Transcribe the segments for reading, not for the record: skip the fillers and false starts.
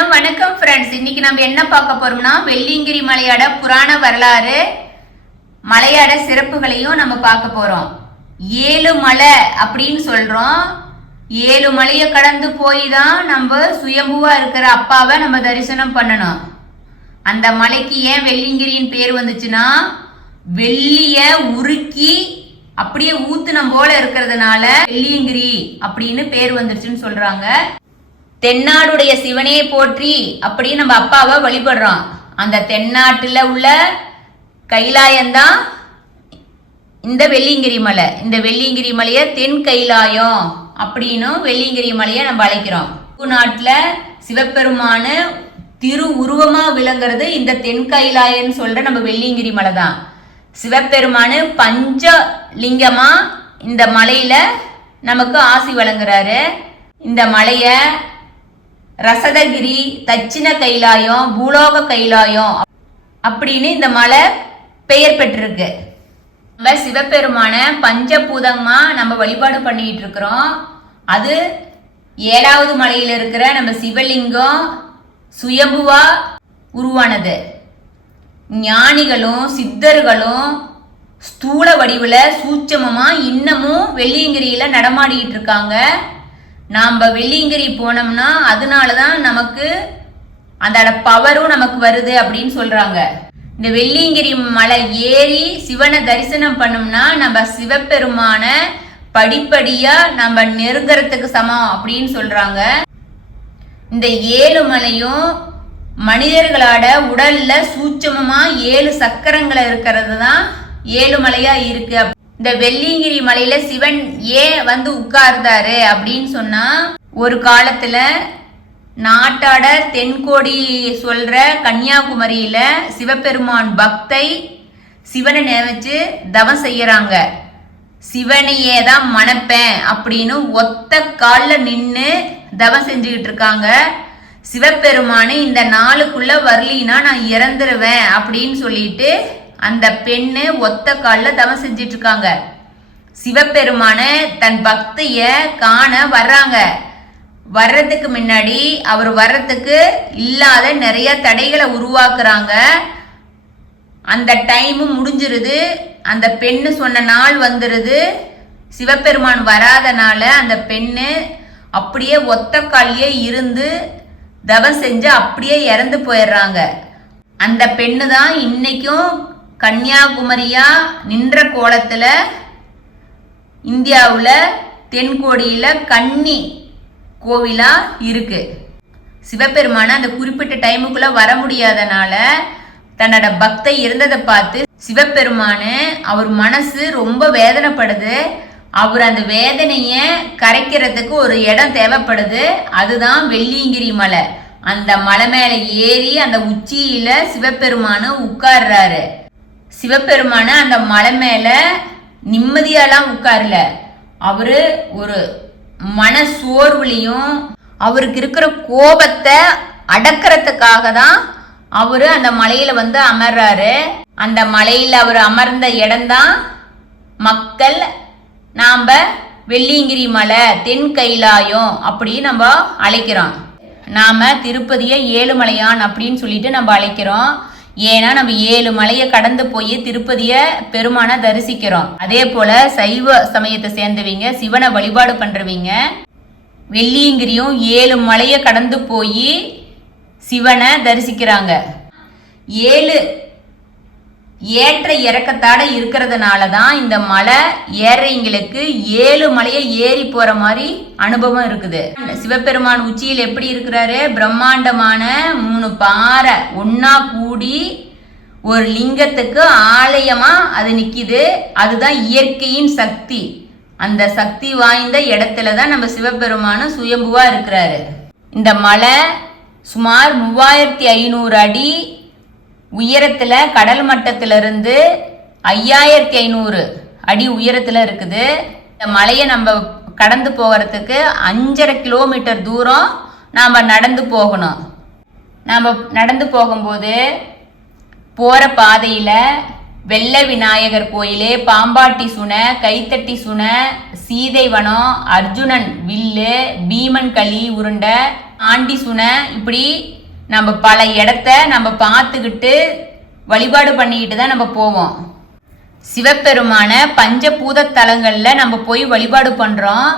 வணக்கம் ஃப்ரெண்ட்ஸ். இன்னைக்கு நம்ம என்ன பார்க்க போறோம்னா வெள்ளியங்கிரி மலையோட புராண வரலாறு, மலையோட சிறப்புகளையும் நம்ம பார்க்க போறோம். 7 மலை அப்படின்னு சொல்றோம். 7 மலையை கடந்து போய் தான் நம்ம சுயம்புவா இருக்கிற அப்பாவை நம்ம தரிசனம் பண்ணணும். அந்த மலைக்கு ஏன் வெள்ளியங்கிரின்னு பேர் வந்துச்சுன்னா, வெள்ளிய உருக்கி அப்படியே ஊத்துனம் போல இருக்கிறதுனால வெள்ளியங்கிரி அப்படின்னு பேர் வந்துருச்சுன்னு சொல்றாங்க. தென்னாடுடைய சிவனே போற்றி அப்படின்னு நம்ம அப்பாவை வழிபடுறோம். அந்த தென்னாட்டுல உள்ள கைலாயம்தான் இந்த வெள்ளியங்கிரி மலை. இந்த வெள்ளியங்கிரி மலையை தென் கைலாயம் அப்படின்னு வெள்ளியங்கிரி மலையை நம்ம அழைக்கிறோம். நாட்டுல சிவபெருமானு திரு உருவமா விளங்குறது இந்த தென் கைலாயம்னு சொல்ற நம்ம வெள்ளியங்கிரி மலை தான். சிவபெருமானு பஞ்சலிங்கமா இந்த மலையில நமக்கு ஆசி வழங்குறாரு. இந்த மலைய ரசதகிரி, தட்சிண கைலாயம், பூலோக கைலாயம் அப்படின்னு இந்த மலை பெயர் பெற்றிருக்கு. நம்ம சிவபெருமான பஞ்சபூதமா நம்ம வழிபாடு பண்ணிட்டு இருக்கிறோம். அது 7வது மலையில இருக்கிற நம்ம சிவலிங்கம் சுயம்புவா உருவானது. ஞானிகளும் சித்தர்களும் ஸ்தூல வடிவுல சூட்சமமா இன்னமும் வெள்ளியங்கிரியில நடமாடிட்டு இருக்காங்க. நாம வெள்ளியங்கிரி போனோம்னா அதனாலதான் நமக்கு அதோட பவரும் நமக்கு வருது அப்படின்னு சொல்றாங்க. இந்த வெள்ளியங்கிரி மலை ஏறி சிவனை தரிசனம் பண்ணோம்னா நம்ம சிவபெருமான படிப்படியா நம்ம நெருங்கறதுக்கு சமம் அப்படின்னு சொல்றாங்க. இந்த 7 மலையும் மனிதர்களோட உடல்ல சூட்சமமா 7 சக்கரங்கள் இருக்கிறது தான் 7 மலையா இருக்கு. இந்த வெள்ளியங்கிரி மலையில சிவன் ஏன் வந்து உட்கார்ந்தாரு அப்படின்னு சொன்னா, ஒரு காலத்துல நாட்டாட தென்கோடி சொல்ற கன்னியாகுமரியில சிவபெருமான் பக்தை சிவனை நினைச்சு தவம் செய்யறாங்க. சிவனையே தான் மணப்பேன் அப்படின்னு ஒத்த கால்ல நின்னு தவம் செஞ்சுக்கிட்டு இருக்காங்க. சிவபெருமானு இந்த நாளுக்குள்ள வரலினா நான் இறந்துருவேன் அப்படின்னு சொல்லிட்டு அந்த பெண்ணு ஒத்த கால்ல தவம் செஞ்சிட்டு இருக்காங்க. சிவபெருமான தன் பக்திய காண வர்றாங்க. வர்றதுக்கு முன்னாடி அவர் வர்றதுக்கு இல்லாத நிறைய தடைகளை உருவாக்குறாங்க. அந்த டைமும் முடிஞ்சிருது. அந்த பெண்ணு சொன்ன நாள் வந்துருது. சிவபெருமான் வராதனால அந்த பெண்ணு அப்படியே ஒத்த காலியே இருந்து தவம் செஞ்சு அப்படியே இறந்து போயிடுறாங்க. அந்த பெண்ணு தான் இன்னைக்கும் கன்னியாகுமரியா நின்ற கோலத்துல இந்தியாவுல தென்கோடியில கன்னி கோவிலா இருக்கு. சிவபெருமான அந்த குறிப்பிட்ட டைமுக்குள்ள வர முடியாதனால தன்னோட பக்தை இருந்ததை பார்த்து சிவபெருமானு அவர் மனசு ரொம்ப வேதனைப்படுது. அவர் அந்த வேதனைய கரைக்கிறதுக்கு ஒரு இடம் தேவைப்படுது. அதுதான் வெள்ளியங்கிரி மலை. அந்த மலை மேல ஏறி அந்த உச்சியில சிவபெருமானு உட்கார்றாரு. சிவபெருமான அந்த மலை மேல நிம்மதியெல்லாம் உட்கார்ல. அவரு ஒரு மன சோர்வுலையும் அவருக்கு இருக்கிற கோபத்தை அடக்கிறதுக்காக தான் அவரு அந்த மலையில வந்து அமர்றாரு. அந்த மலையில அவர் அமர்ந்த இடம்தான் மக்கள் நாம வெள்ளியங்கிரி மலை தென் கைலாயம் அப்படின்னு நம்ம அழைக்கிறோம். நாம திருப்பதியை 7 மலையான் அப்படின்னு சொல்லிட்டு நம்ம அழைக்கிறோம். ஏன்னா நம்ம 7 மலையை கடந்து போய் திருப்பதிய பெருமான தரிசிக்கிறோம். அதே போல சைவ சமயத்தை சேர்ந்தவங்க சிவனை வழிபாடு பண்றவங்க வெள்ளியங்கிரியும் 7 மலையை கடந்து போய் சிவனை தரிசிக்கிறாங்க. 7 ஏற்ற இறக்கத்தாட இருக்கிறதுனால தான் இந்த மலை ஏறவங்களுக்கு 7 மலையை ஏறி போற மாதிரி அனுபவம் இருக்குது. சிவபெருமான் உச்சியில் எப்படி இருக்கிறாரு? பிரம்மாண்டமான 3 பாறை ஒன்னா கூடி ஒரு லிங்கத்துக்கு ஆலயமா அது நிக்குது. அதுதான் இயற்கையின் சக்தி. அந்த சக்தி வாய்ந்த இடத்துலதான் நம்ம சிவபெருமானு சுயம்புவா இருக்கிறாரு. இந்த மலை சுமார் 3500 அடி உயரத்துல கடல் மட்டத்திலிருந்து 5500 அடி உயரத்துல இருக்குது. இந்த மலையை நம்ம கடந்து போகிறதுக்கு 5.5 கிலோமீட்டர் தூரம் நாம நடந்து போகணும். நாம நடந்து போகும்போது போற பாதையில வெள்ள விநாயகர் கோயிலு, பாம்பாட்டி சுனை, கைத்தட்டி சுனை, சீதை வனம், அர்ஜுனன் வில்லு, பீமன் களி உருண்டை, ஆண்டி சுனை இப்படி நம்ம பல இடத்த நம்ம பார்த்துக்கிட்டு வழிபாடு பண்ணிக்கிட்டு தான் நம்ம போவோம். சிவபெருமான பஞ்சபூத தலங்கள்ல நம்ம போய் வழிபாடு பண்றோம்.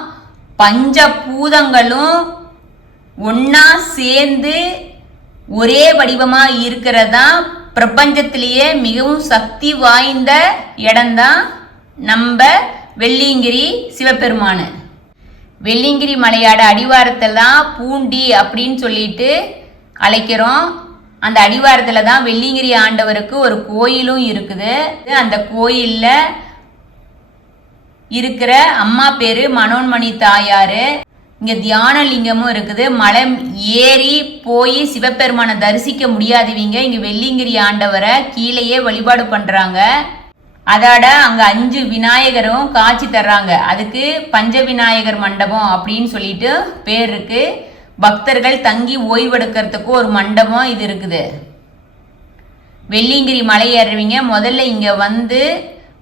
பஞ்சபூதங்களும் ஒன்னா சேர்ந்து ஒரே வடிவமா இருக்கிறதா பிரபஞ்சத்திலேயே மிகவும் சக்தி வாய்ந்த இடம்தான் நம்ம வெள்ளியங்கிரி சிவபெருமானு. வெள்ளியங்கிரி மலையோட அடிவாரத்தில் தான் பூண்டி அப்படின்னு சொல்லிட்டு அழைக்கிறோம். அந்த அடிவாரத்தில் தான் வெள்ளியங்கிரி ஆண்டவருக்கு ஒரு கோயிலும் இருக்குது. அந்த கோயில்ல இருக்கிற அம்மா பேரு மனோன்மணி தாயாரு. இங்க தியான லிங்கமும் இருக்குது. மலை ஏறி போய் சிவபெருமானை தரிசிக்க முடியாதவங்க இங்க வெள்ளியங்கிரி ஆண்டவரை கீழேயே வழிபாடு பண்றாங்க. அதோட அங்க 5 விநாயகரும் காட்சி தர்றாங்க. அதுக்கு பஞ்ச விநாயகர் மண்டபம் அப்படின்னு சொல்லிட்டு பேர் இருக்கு. பக்தர்கள் தங்கி ஓய்வெடுக்கிறதுக்கு ஒரு மண்டபம் இது இருக்குது. வெள்ளியங்கிரி மலை ஏறுறவங்க முதல்ல இங்க வந்து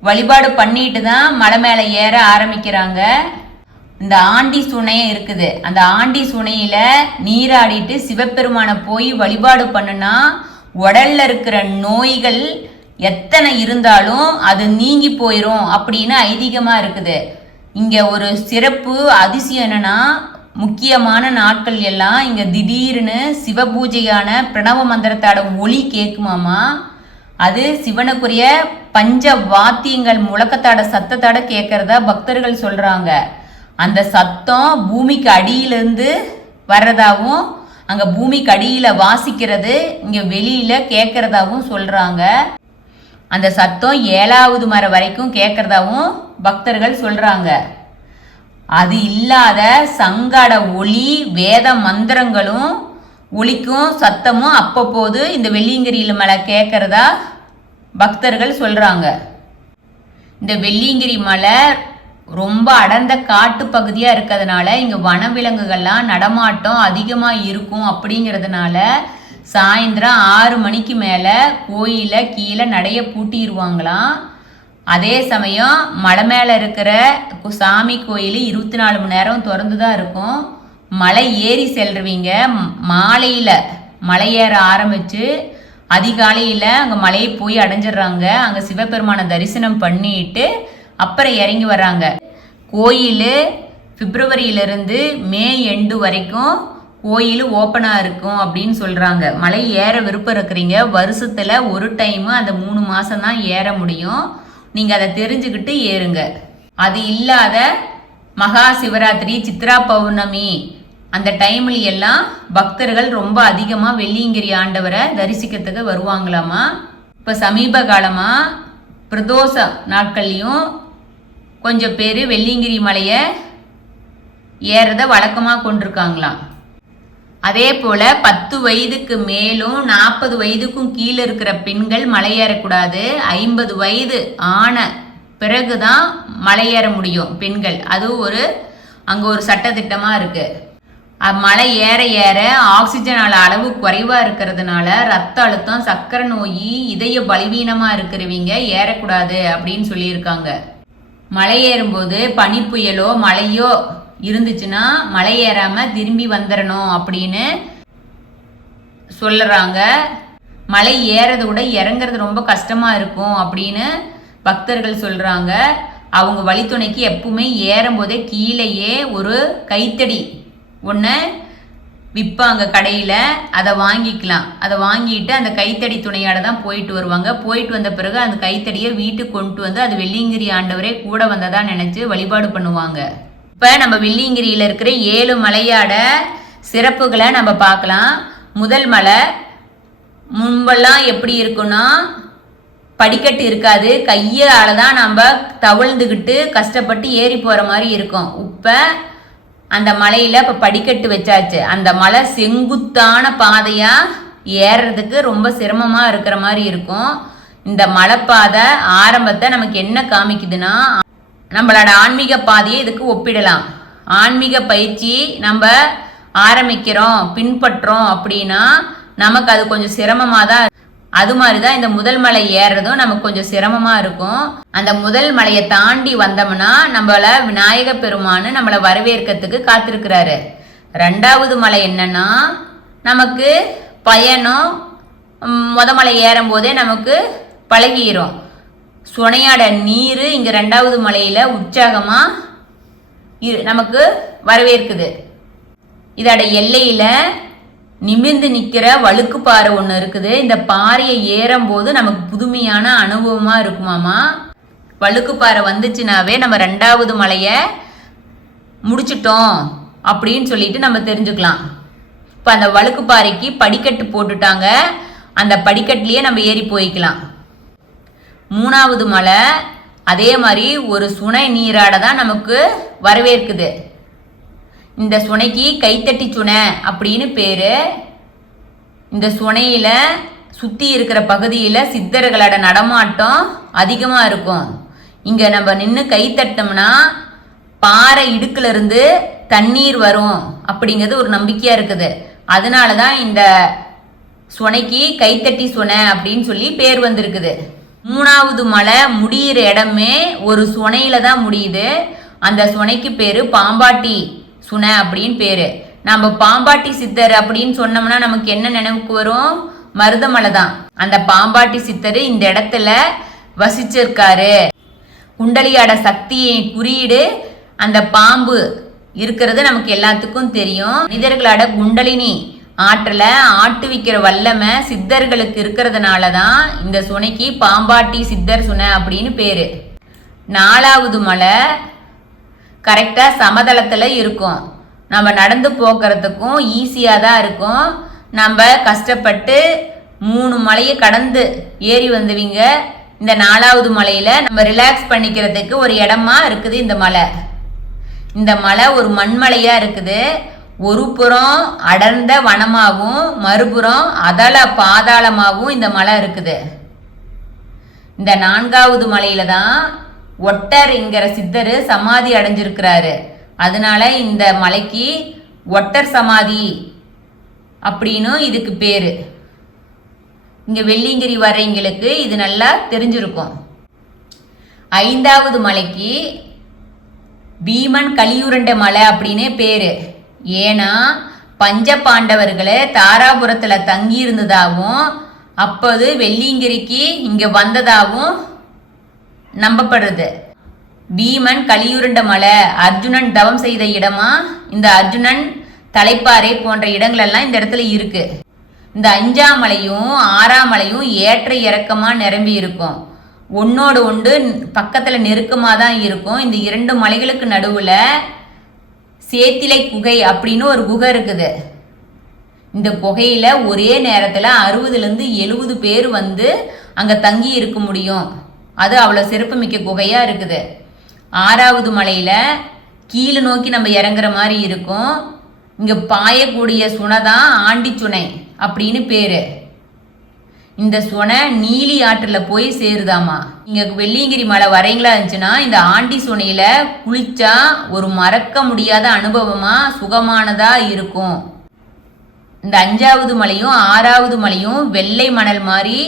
வழிபாடு பண்ணிட்டு தான் மலை மேலே ஏற ஆரம்பிக்கிறாங்க. இந்த ஆண்டி சூனையும் இருக்குது. அந்த ஆண்டி சூனையில நீராடிட்டு சிவபெருமானை போய் வழிபாடு பண்ணுனா உடல்ல இருக்கிற நோய்கள் எத்தனை இருந்தாலும் அது நீங்கி போயிரும் அப்படின்னு ஐதீகமா இருக்குது. இங்க ஒரு சிறப்பு அதிசயம் என்னன்னா, முக்கியமான நாட்கள் எல்லாம் இங்க திடீர்னு சிவபூஜையான பிரணவ மந்திரத்தோட ஒளி கேட்குமாமா. அது சிவனுக்குரிய பஞ்ச வாத்தியங்கள் முழக்கத்தோட சத்தத்தோட கேட்கறதா பக்தர்கள் சொல்றாங்க. அந்த சத்தம் பூமிக்கு அடியிலிருந்து வர்றதாவும் அங்க பூமிக்கு அடியில வாசிக்கிறது இங்க வெளியில கேட்கறதாவும் சொல்றாங்க. அந்த சத்தம் 7வது மர வரைக்கும் கேட்கறதாவும் பக்தர்கள் சொல்றாங்க. அது இல்லாத சங்காட ஒளி வேத மந்திரங்களும் ஒளிக்கும் சத்தமும் அப்பப்போது இந்த வெள்ளியங்கிரியில மலை கேட்கறதா பக்தர்கள் சொல்றாங்க. இந்த வெள்ளியங்கிரி மலை ரொம்ப அடர்ந்த காட்டு பகுதியா இருக்கிறதுனால இங்க வனவிலங்குகள்லாம் நடமாட்டம் அதிகமா இருக்கும். அப்படிங்கிறதுனால சாயந்தரம் 6 மணிக்கு மேல கோயில கீழே நடைய பூட்டிடுவாங்களாம். அதே சமயம் மலை மேல இருக்கிற சாமி கோயில் 24 மணி நேரம் திறந்து தான் இருக்கும். மலை ஏறி செல்றவங்க மாலையில மலை ஏற ஆரம்பிச்சு அதிகாலையில அங்க மலையை போய் அடைஞ்சிடுறாங்க. அங்க சிவபெருமான தரிசனம் பண்ணிட்டு அப்புறம் இறங்கி வர்றாங்க. கோயில் பிப்ரவரியிலிருந்து மே எண்டு வரைக்கும் கோயில் ஓப்பனா இருக்கும் அப்படின்னு சொல்றாங்க. மலை ஏற விருப்பம் இருக்கிறீங்க வருஷத்துல ஒரு டைம் அந்த 3 மாசம் தான் ஏற முடியும். நீங்க அதை தெரிஞ்சுக்கிட்டு ஏறுங்க. அது இல்லாத மகா சிவராத்திரி சித்ரா பௌர்ணமி அந்த டைம்ல எல்லாம் பக்தர்கள் ரொம்ப அதிகமா வெள்ளியங்கிரி ஆண்டவரை தரிசிக்கிறதுக்கு வருவாங்களாமா. இப்ப சமீப காலமா பிரதோஷ நாட்கள்லயும் கொஞ்சம் பேர் வெள்ளியங்கிரி மலையை ஏறத வழக்கமா கொண்டிருக்காங்களாம். அதே போல 10 வயதுக்கு மேலும் 40 வயதுக்கும் கீழே இருக்கிற பெண்கள் மலை ஏறக்கூடாது. 50 வயது ஆன பிறகுதான் மலை ஏற முடியும் பெண்கள். அது அங்க ஒரு சட்டத்திட்டமா இருக்கு. மலை ஏற ஏற ஆக்சிஜன் அளவு குறைவா இருக்கிறதுனால ரத்த அழுத்தம், சக்கரை நோய், இதய பலவீனமா இருக்கிறவங்க ஏறக்கூடாது அப்படின்னு சொல்லியிருக்காங்க. மலை ஏறும்போது பனி புயலோ மழையோ இருந்துச்சுன்னா மலை ஏறாம திரும்பி வந்துடணும் அப்படின்னு சொல்லுறாங்க. மலை ஏறதை விட இறங்குறது ரொம்ப கஷ்டமா இருக்கும் அப்படின்னு பக்தர்கள் சொல்றாங்க. அவங்க வழித்துணைக்கு எப்பவுமே ஏறும்போதே கீழேயே ஒரு கைத்தடி ஒன்று விற்பாங்க கடையில். அதை வாங்கிக்கலாம். அதை வாங்கிட்டு அந்த கைத்தடி துணையோட தான் போயிட்டு வருவாங்க. போயிட்டு வந்த பிறகு அந்த கைத்தடியை வீட்டுக்கு கொண்டு வந்து அது வெள்ளியங்கிரி ஆண்டவரே கூட வந்ததா நினைச்சு வழிபாடு பண்ணுவாங்க. இப்போ நம்ம வெள்ளியங்கிரியில் இருக்கிற 7 மலையோட சிறப்புகளை நம்ம பார்க்கலாம். முதல் மலை முன்பெல்லாம் எப்படி இருக்குன்னா படிக்கட்டு இருக்காது. கையால தான் நம்ம தவழ்ந்துக்கிட்டு கஷ்டப்பட்டு ஏறி போகிற மாதிரி இருக்கும். இப்போ அந்த மலையில் இப்போ படிக்கட்டு வச்சாச்சு. அந்த மலை செங்குத்தான பாதையாக ஏறுறதுக்கு ரொம்ப சிரமமாக இருக்கிற மாதிரி இருக்கும். இந்த மலைப்பாதை ஆரம்பத்தை நமக்கு என்ன காமிக்குதுன்னா நம்மளோட ஆன்மீக பாதையை இதுக்கு ஒப்பிடலாம். ஆன்மீக பயிற்சி நம்ம ஆரம்பிக்கிறோம் பின்பற்றோம் அப்படின்னா நமக்கு அது கொஞ்சம் சிரமமாக தான். அது மாதிரிதான் இந்த முதல் மலை ஏறுறதும் நமக்கு கொஞ்சம் சிரமமா இருக்கும். அந்த முதல் மலையை தாண்டி வந்தோம்னா நம்மள விநாயக பெருமானு நம்மளை வரவேற்கிறதுக்கு காத்திருக்கிறாரு. ரெண்டாவது மலை என்னன்னா நமக்கு பயணம் மலை ஏறும் போதே நமக்கு பழகிரும். சுனையாட நீர் இங்க ரெண்டாவது மலையில உற்சாகமா நமக்கு வரவேற்குது. இதோட எல்லையில நிமிர்ந்து நிக்கிற வழுக்கு பாறை ஒண்ணு இருக்குது. இந்த பாறையை ஏறும் போது நமக்கு புதுமையான அனுபவமா இருக்குமாமா. வழுக்கு பாறை வந்துச்சுனாவே நம்ம ரெண்டாவது மலைய முடிச்சிட்டோம் அப்படின்னு சொல்லிட்டு நம்ம தெரிஞ்சுக்கலாம். இப்ப அந்த வழுக்கு பாறைக்கு படிக்கட்டு போட்டுட்டாங்க. அந்த படிக்கட்டுலயே நம்ம ஏறி போய்க்கலாம். மூணாவது மலை அதே மாதிரி ஒரு சுனை நீராட தான் நமக்கு வரவேற்குது. இந்த சுனைக்கு கைத்தட்டி சுனை அப்படின்னு பேரு. இந்த சுனையில சுத்தி இருக்கிற பகுதியில சித்தர்களோட நடமாட்டம் அதிகமா இருக்கும். இங்க நம்ம நின்று கைத்தட்டோம்னா பாறை இடுக்குல இருந்து தண்ணீர் வரும் அப்படிங்கிறது ஒரு நம்பிக்கையா இருக்குது. அதனாலதான் இந்த சுனைக்கு கைத்தட்டி சுனை அப்படின்னு சொல்லி பேர் வந்திருக்குது. மூணாவது மலை முடியிற இடமே ஒரு சுனையில தான் முடியுது. அந்த சுனைக்கு பேரு பாம்பாட்டி சுனை அப்படின்னு பேரு. நம்ம பாம்பாட்டி சித்தர் அப்படின்னு சொன்னோம்னா நமக்கு என்ன நினைவுக்கு வரும்? மருதமலை தான். அந்த பாம்பாட்டி சித்தர் இந்த இடத்துல வசிச்சிருக்காரு. குண்டலியோட சக்தியை குறியீடு அந்த பாம்பு இருக்கிறது நமக்கு எல்லாத்துக்கும் தெரியும். மனிதர்களோட குண்டலினி ஆற்றல ஆட்டுவிக்கிற வல்லமை சித்தர்களுக்கு இருக்கிறதுனாலதான் இந்த சுனைக்கு பாம்பாட்டி சித்தர் சுனை அப்படின்னு பேரு. நாலாவது மலை கரெக்டா சமதளத்துல இருக்கும். நம்ம நடந்து போக்குறதுக்கும் ஈஸியா தான் இருக்கும். நம்ம கஷ்டப்பட்டு 3 மலையை கடந்து ஏறி வந்துவீங்க. இந்த 4வது மலையில நம்ம ரிலாக்ஸ் பண்ணிக்கிறதுக்கு ஒரு இடமா இருக்குது இந்த மலை. இந்த மலை ஒரு மண்மலையா இருக்குது. ஒரு புறம் அடர்ந்த வனமாகவும் மறுபுறம் அதல பாதாளமாகவும் இந்த மலை இருக்குது. இந்த 4வது மலையில தான் ஒட்டர்ங்கிற சித்தர் சமாதி அடைஞ்சிருக்கிறாரு. அதனால இந்த மலைக்கு ஒட்டர் சமாதி அப்படின்னு இதுக்கு பேரு. இங்க வெள்ளியங்கிரி வர்றவங்களுக்கு இது நல்லா தெரிஞ்சிருக்கும். 5வது மலைக்கு பீமன் கலியுரண்ட மலை அப்படின்னே பேரு. ஏன்னா பஞ்ச பாண்டவர்களே தாராபுரத்துல தங்கி இருந்ததாகவும் அப்போது வெள்ளியங்கிரிக்கு இங்க வந்ததாகவும் நம்பப்படுறது. பீமன் கலியுரண்ட மலை அர்ஜுனன் தவம் செய்த இடமா இந்த அர்ஜுனன் தலைப்பாறை போன்ற இடங்கள் எல்லாம் இந்த இடத்துல இருக்கு. இந்த 5ஆம் மலையும் 6ஆம் மலையும் ஏற்ற இறக்கமா நிரம்பி இருக்கும். ஒன்னோடு ஒன்று பக்கத்துல நெருக்கமா தான் இருக்கும். இந்த 2 மலைகளுக்கு நடுவுல சேத்திலை குகை அப்படின்னு ஒரு குகை இருக்குது. இந்த குகையில ஒரே நேரத்துல 60-70 பேர் வந்து அங்க தங்கி இருக்க முடியும். அது அவ்வளவு சிறப்புமிக்க குகையா இருக்குது. 6வது மலையில கீழே நோக்கி நம்ம இறங்குற மாதிரி இருக்கும். இங்க பாயக்கூடிய சுனை தான் ஆண்டி சுனை அப்படின்னு பேரு. இந்த சுனை நீலி ஆற்றுல போய் சேருதாமா. இங்க வெள்ளியங்கிரி மலை வரைங்களா இருந்துச்சுன்னா இந்த ஆண்டி சுனையில குளிச்சா ஒரு மறக்க முடியாத அனுபவமா சுகமானதா இருக்கும். இந்த 5வது மலையும் 6வது மலையும் வெள்ளை மணல் மாதிரி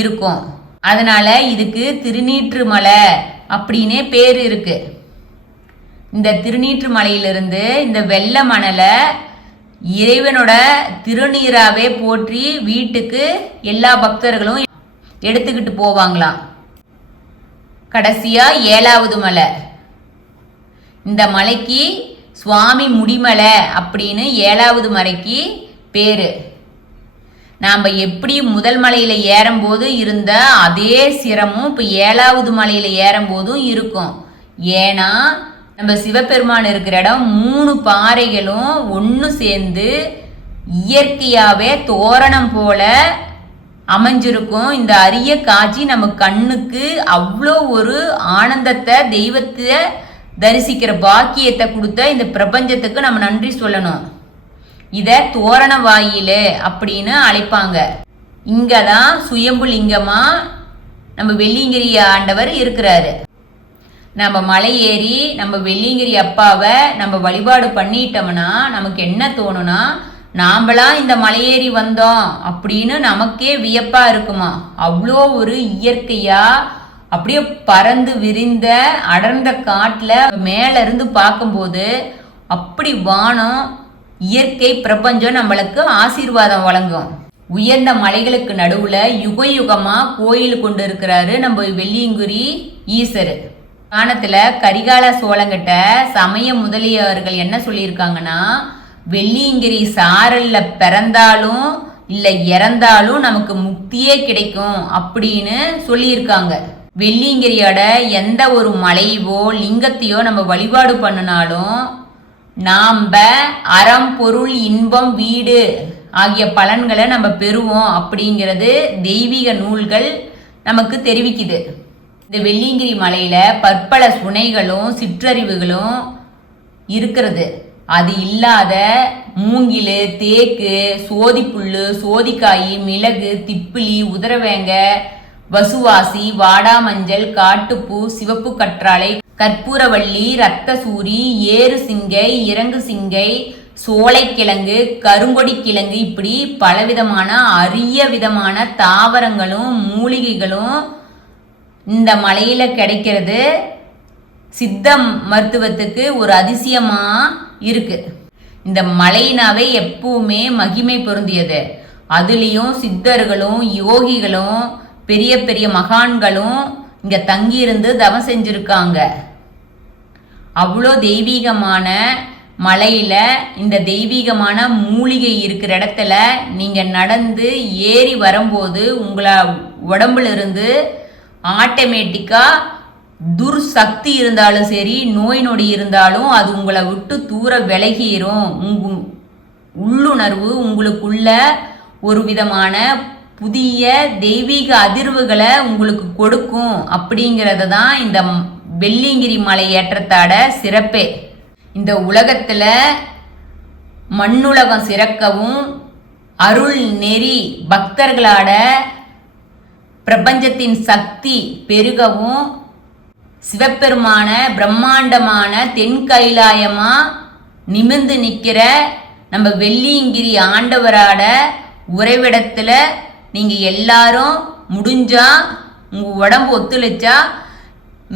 இருக்கும். அதனால இதுக்கு திருநீற்று மலை அப்படின்னே பேரு இருக்கு. இந்த திருநீற்று மலையிலிருந்து இந்த வெள்ளை மணலை இறைவனோட திருநீராவே போற்றி வீட்டுக்கு எல்லா பக்தர்களும் எடுத்துக்கிட்டு போவாங்களாம். கடைசியா 7வது மலை. இந்த மலைக்கு சுவாமி முடிமலை அப்படின்னு 7வது மலைக்கு பேரு. நாம எப்படி முதல் மலையில ஏறும்போது இருந்த அதே சிரமம் இப்ப 7வது மலையில ஏறும்போதும் இருக்கும். ஏன்னா நம்ம சிவபெருமான் இருக்கிற இடம் 3 பாறைகளும் ஒன்று சேர்ந்து இயற்கையாவே தோரணம் போல அமைஞ்சிருக்கும். இந்த அரிய காட்சி நம்ம கண்ணுக்கு அவ்வளோ ஒரு ஆனந்தத்தை தெய்வத்தை தரிசிக்கிற பாக்கியத்தை கொடுத்த இந்த பிரபஞ்சத்துக்கு நம்ம நன்றி சொல்லணும். இத தோரண வாயிலே அப்படின்னு அழைப்பாங்க. இங்கதான் சுயம்பு லிங்கமா நம்ம வெள்ளியங்கிரி ஆண்டவர் இருக்கிறாரு. நம்ம மலை ஏறி நம்ம வெள்ளியங்கிரி அப்பாவை நம்ம வழிபாடு பண்ணிட்டோம்னா நமக்கு என்ன தோணும்னா நாமளா இந்த மலையேறி வந்தோம் அப்படின்னு நமக்கே வியப்பா இருக்குமா. அவ்வளோ ஒரு இயற்கையா அப்படியே பறந்து விரிந்த அடர்ந்த காட்டுல மேல இருந்து பார்க்கும்போது அப்படி வானம் இயற்கை பிரபஞ்சம் நம்மளுக்கு ஆசீர்வாதம் வழங்கும். உயர்ந்த மலைகளுக்கு நடுவுல யுக யுகமா கோயில் கொண்டு இருக்கிறாரு நம்ம வெள்ளியங்கிரி ஈசர். காலத்துல கரிகால சோழங்கிட்ட சமய முதலியவர்கள் என்ன சொல்லியிருக்காங்கன்னா, வெள்ளியங்கிரி சாரல்ல பிறந்தாலும் இல்ல இறந்தாலும் நமக்கு முக்தியே கிடைக்கும் அப்படின்னு சொல்லியிருக்காங்க. வெள்ளியங்கிரியோட எந்த ஒரு மலையவோ லிங்கத்தையோ நம்ம வழிபாடு பண்ணினாலும் நாம அறம் பொருள் இன்பம் வீடு ஆகிய பலன்களை நம்ம பெறுவோம் அப்படிங்கிறது தெய்வீக நூல்கள் நமக்கு தெரிவிக்குது. இந்த வெள்ளியங்கிரி மலையில பற்பல சுனைகளும் சிற்றறிவுகளும் இருக்கிறது. அது இல்லாத மூங்கில், தேக்கு, சோதிப்புல்லு, சோதிக்காய், மிளகு, திப்பிலி, உதரவேங்க, வசுவாசி, வாடாமஞ்சள், காட்டுப்பூ, சிவப்பு கற்றாழை, கற்பூரவள்ளி, ரத்தசூரி, ஏறு சிங்கை, இறங்கு சிங்கை, சோலைக்கிழங்கு, கருங்கொடி கிழங்கு, இப்படி பலவிதமான அரிய விதமான தாவரங்களும் மூலிகைகளும் இந்த மலையில கிடைக்கிறது சித்த மருத்துவத்துக்கு ஒரு அதிசயமா இருக்கு. இந்த மலையினாவே எப்பவுமே மகிமை பொருந்தியது. அதுலேயும் சித்தர்களும் யோகிகளும் பெரிய பெரிய மகான்களும் இங்க தங்கியிருந்து தவம் செஞ்சிருக்காங்க. அவ்வளோ தெய்வீகமான மலையில இந்த தெய்வீகமான மூலிகை இருக்கிற இடத்துல நீங்க நடந்து ஏறி வரும்போது உங்கள உடம்புல இருந்து ஆட்டோமேட்டிக்கா துர்சக்தி இருந்தாலும் சரி, நோய் நொடி இருந்தாலும் அது உங்களை விட்டு தூர விலகிரும். உள்ளுணர்வு உங்களுக்குள்ள ஒரு விதமான புதிய தெய்வீக அதிர்வுகளை உங்களுக்கு கொடுக்கும். அப்படிங்கிறது தான் இந்த வெள்ளியங்கிரி மலை ஏற்றத்தோட சிறப்பே. இந்த உலகத்துல மண்ணுலகம் சிறக்கவும் அருள் நெறி பக்தர்களாட பிரபஞ்சத்தின் சக்தி பெருகவும் சிவபெருமான பிரம்மாண்டமான தென் கைலாயமா நிமிர்ந்து நிற்கிற நம்ம வெள்ளியங்கிரி ஆண்டவராட உறைவிடத்துல நீங்க எல்லாரும் முடிஞ்சா உங்க உடம்பு ஒத்துழைச்சா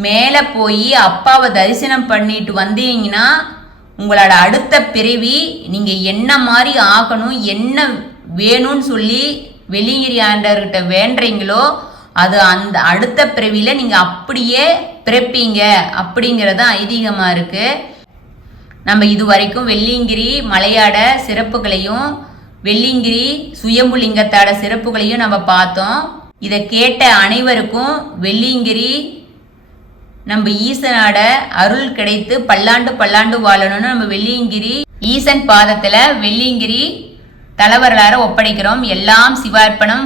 மேலே போய் அப்பாவை தரிசனம் பண்ணிட்டு வந்தீங்கன்னா உங்களோட அடுத்த பிறவி நீங்க என்ன மாதிரி ஆகணும், என்ன வேணும்னு சொல்லி வெள்ளியங்கிரி ஆண்டவர்கிட்ட வேண்டுறீங்களோ அது அந்த அடுத்த பிறவியில நீங்க அப்படியே பிறப்பீங்க அப்படிங்கிறது ஐதீகமா இருக்கு. நம்ம இது வரைக்கும் வெள்ளியங்கிரி மலையாட சிறப்புகளையும் வெள்ளியங்கிரி சுயம்புலிங்கத்தோட சிறப்புகளையும் நம்ம பார்த்தோம். இதை கேட்ட அனைவருக்கும் வெள்ளியங்கிரி நம்ம ஈசனோட அருள் கிடைத்து பல்லாண்டு பல்லாண்டு வாழணும்னு நம்ம வெள்ளியங்கிரி ஈசன் பாதத்துல வெள்ளியங்கிரி தலைவர்களார ஒப்படைக்கிறோம். எல்லாம் சிவார்ப்பணம்.